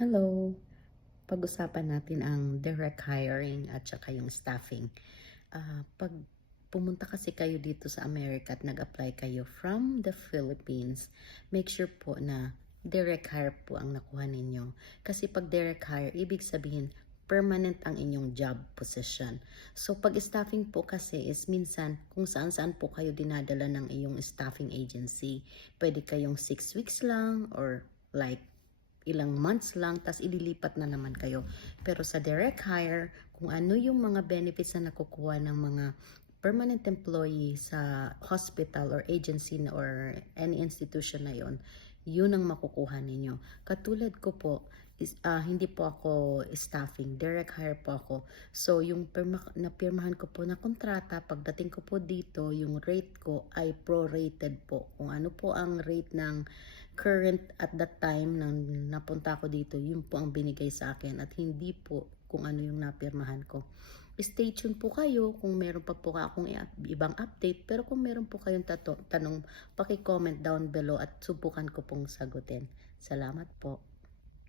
Hello, pag-usapan natin ang direct hiring at saka yung staffing. Pag pumunta kasi kayo dito sa Amerika at nag-apply kayo from the Philippines, make sure po na direct hire po ang nakuha ninyo. Kasi pag direct hire, ibig sabihin permanent ang inyong job position. So pag staffing po kasi is minsan kung saan-saan po kayo dinadala ng iyong staffing agency. Pwede kayong 6 weeks lang or like ilang months lang, tas ililipat na naman kayo. Pero sa direct hire, kung ano yung mga benefits na nakukuha ng mga permanent employee sa hospital or agency or any institution na yon, yun ang makukuha ninyo. Katulad ko po, hindi po ako staffing, direct hire po ako. So, yung napirmahan ko po na kontrata, pagdating ko po dito, yung rate ko ay prorated po. Kung ano po ang rate ng current at that time nang napunta ako dito, yun po ang binigay sa akin at hindi po kung ano yung napirmahan ko. Stay tuned po kayo kung meron pa po akong ibang update. Pero kung meron po kayong tanong, paki-comment down below at subukan ko pong sagutin. Salamat po.